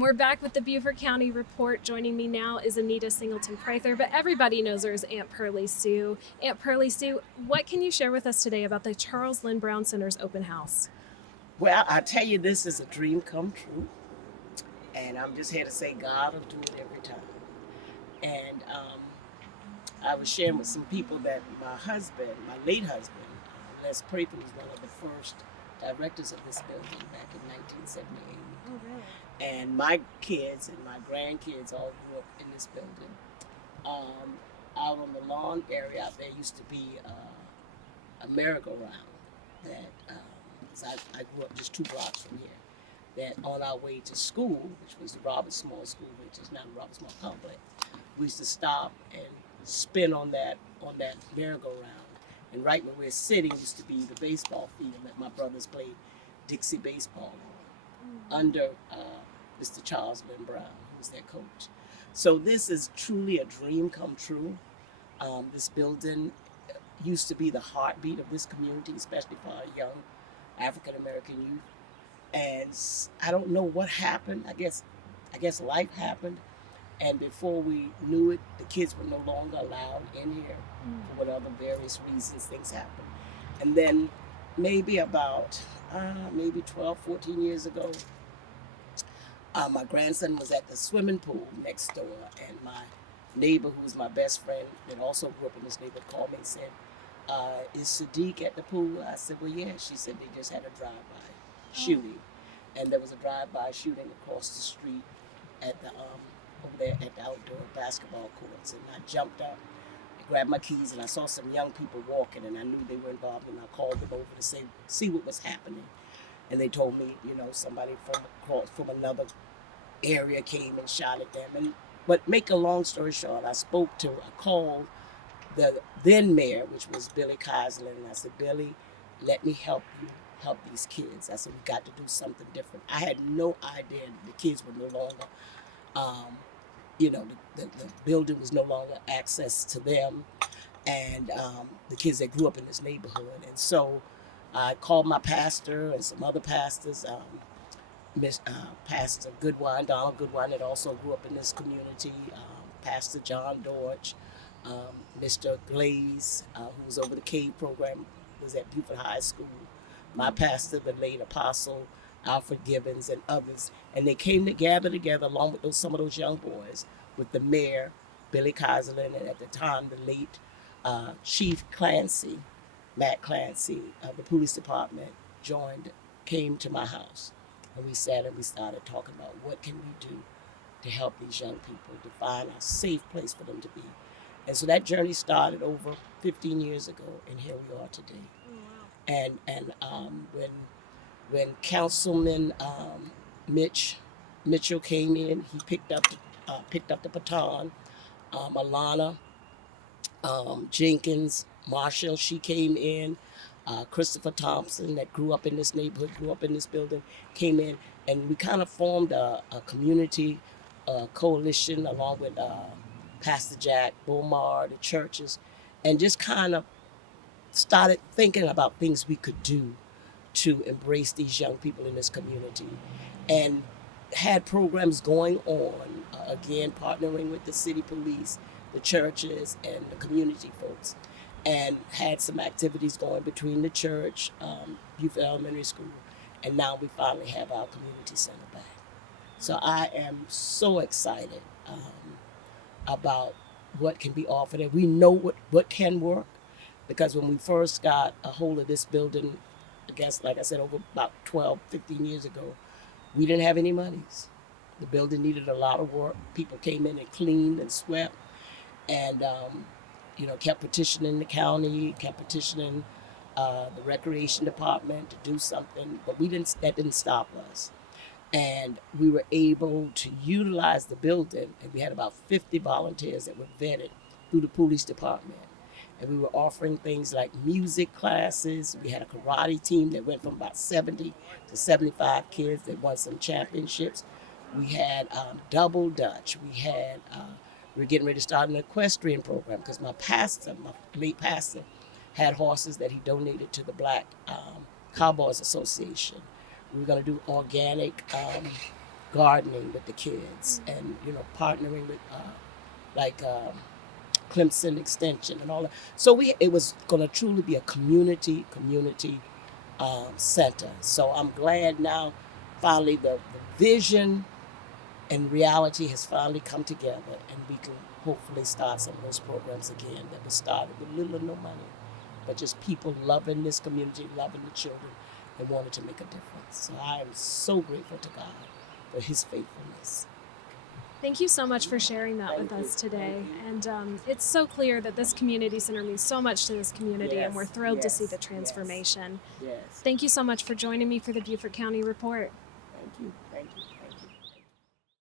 And we're back with the Beaufort County Report. Joining me now is Anita Singleton Prather, but everybody knows her as Aunt Pearlie Sue. Aunt Pearlie Sue, what can you share with us today about the Charles Lynn Brown Center's open house? Well, I tell you, this is a dream come true, and I'm just here to say God will do it every time. And I was sharing with some people that my husband, my late husband, Les Prather, was one of the first directors of this building back in 1978. Oh, really? And my kids and my grandkids all grew up in this building. Out on the lawn area out there used to be a merry-go-round that so I grew up just 2 blocks from here. That on our way to school, which was the Robert Small School, which is now the Robert Small Complex, we used to stop and spin on that merry-go-round. And right where we're sitting used to be the baseball field that my brothers played Dixie baseball under Mr. Charles Lynn Brown, who was their coach. So this is truly a dream come true. This building used to be the heartbeat of this community, especially for our young African American youth. And I don't know what happened. I guess life happened. And before we knew it, the kids were no longer allowed in here for whatever various reasons things happened. And then maybe about 12, 14 years ago, my grandson was at the swimming pool next door, and my neighbor, who was my best friend, that also grew up in this neighborhood, called me and said, is Sadiq at the pool? I said, well, yeah. She said they just had a drive-by shooting. And there was a drive-by shooting across the street at the over there at the outdoor basketball courts. And I jumped up, I grabbed my keys, and I saw some young people walking, and I knew they were involved, and I called them over to see what was happening. And they told me, somebody from another area came and shot at them. But make a long story short, I called the then mayor, which was Billy Kaiserlin, and I said, Billy, let me help these kids. I said, we got to do something different. I had no idea the kids were no longer, the building was no longer access to them, and the kids that grew up in this neighborhood. And so I called my pastor and some other pastors, Pastor Goodwine, Donald Goodwine, that also grew up in this community, Pastor John Dorch, Mr. Glaze, who was over the CAVE program, was at Beaufort High School, my pastor, the late Apostle Alfred Gibbons, and others. And they came together along with some of those young boys, with the mayor, Billy Kaiserlin, and at the time, the late Chief Clancy, Matt Clancy of the police department, came to my house. And we sat and we started talking about what can we do to help these young people to find a safe place for them to be. And so that journey started over 15 years ago, and here we are today. Oh, wow. And when Councilman Mitchell came in, he picked up the baton. Alana Jenkins Marshall, she came in. Christopher Thompson, that grew up in this neighborhood, grew up in this building, came in, and we kind of formed a community coalition along with Pastor Jack Bomar, the churches, and just kind of started thinking about things we could do to embrace these young people in this community, and had programs going on, again, partnering with the city police, the churches, and the community folks, and had some activities going between the church, Beaufort Elementary School, and now we finally have our community center back. So I am so excited about what can be offered, and we know what can work, because when we first got a hold of this building, I guess, like I said, over about 12, 15 years ago, we didn't have any monies. The building needed a lot of work. People came in and cleaned and swept, and kept petitioning the county, kept petitioning the recreation department to do something, but that didn't stop us. And we were able to utilize the building, and we had about 50 volunteers that were vetted through the police department. And we were offering things like music classes. We had a karate team that went from about 70 to 75 kids that won some championships. We had double dutch. We were getting ready to start an equestrian program, because my late pastor, had horses that he donated to the Black Cowboys Association. We were going to do organic gardening with the kids, and partnering with like Clemson Extension and all that. So it was going to truly be a community center. So I'm glad now, finally the vision and reality has finally come together, and we can hopefully start some of those programs again that were started with little or no money, but just people loving this community, loving the children, and wanted to make a difference. So I am so grateful to God for His faithfulness. Thank you so much for sharing that with us today. And it's so clear that this community center means so much to this community, and we're thrilled to see the transformation. Yes. Thank you so much for joining me for the Beaufort County Report.